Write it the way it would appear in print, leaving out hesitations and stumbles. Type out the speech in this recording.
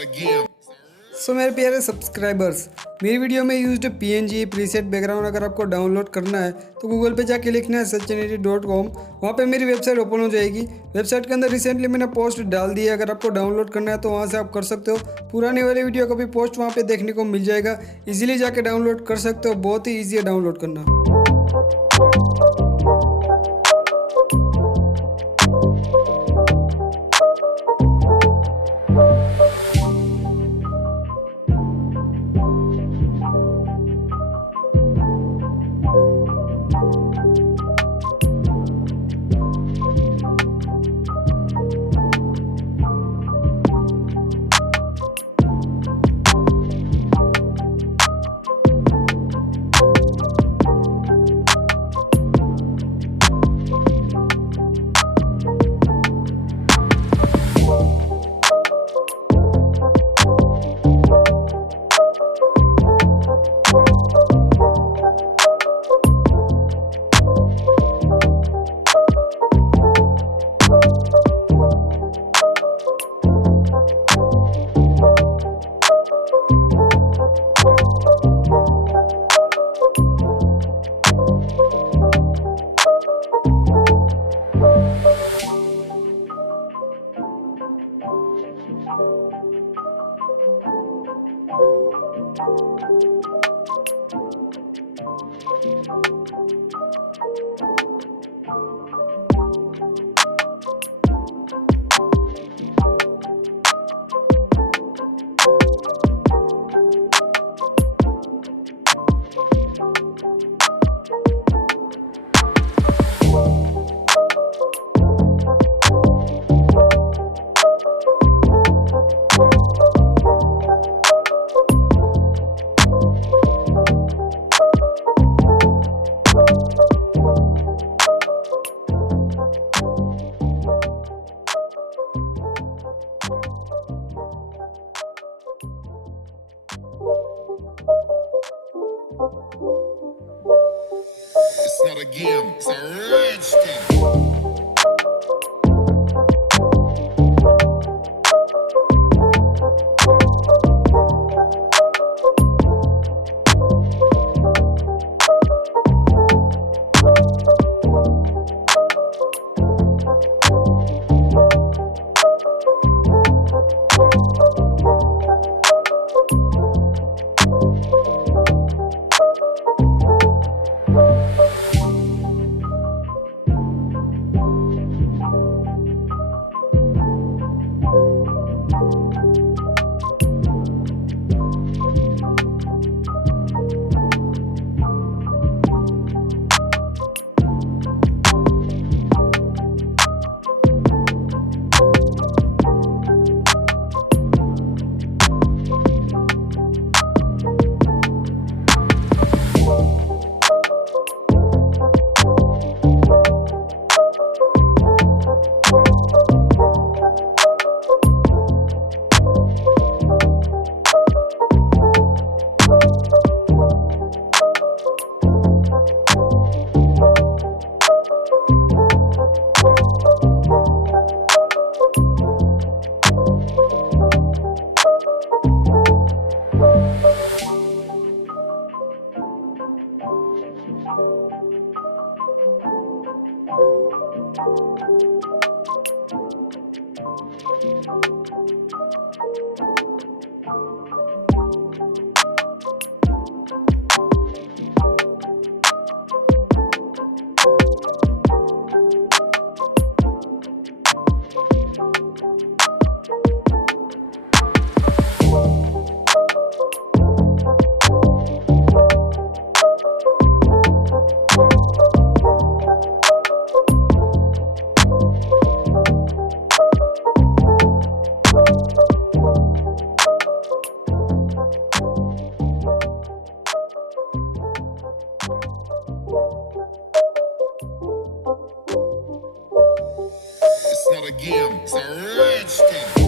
not a game. सो मेरे प्यारे subscribers, मेरी वीडियो में यूज्ड पीएनजी प्रीसेट बैकग्राउंड अगर आपको डाउनलोड करना है तो गूगल पे जाके लिखना है sachinity.com। वहाँ पे मेरी वेबसाइट ओपन हो जाएगी। वेबसाइट के अंदर रिसेंटली मैंने पोस्ट डाल दी है, अगर आपको डाउनलोड करना है तो वहाँ से आप कर सकते हो। पुरानी वाली वीडियो का भी पोस्ट वहाँ पे देखने को मिल जाएगा। इजीली जाके डाउनलोड कर सकते हो, बहुत ही ईजी है डाउनलोड करना। It's not a game. It's a rich thing. It's not a game. It's a rich thing.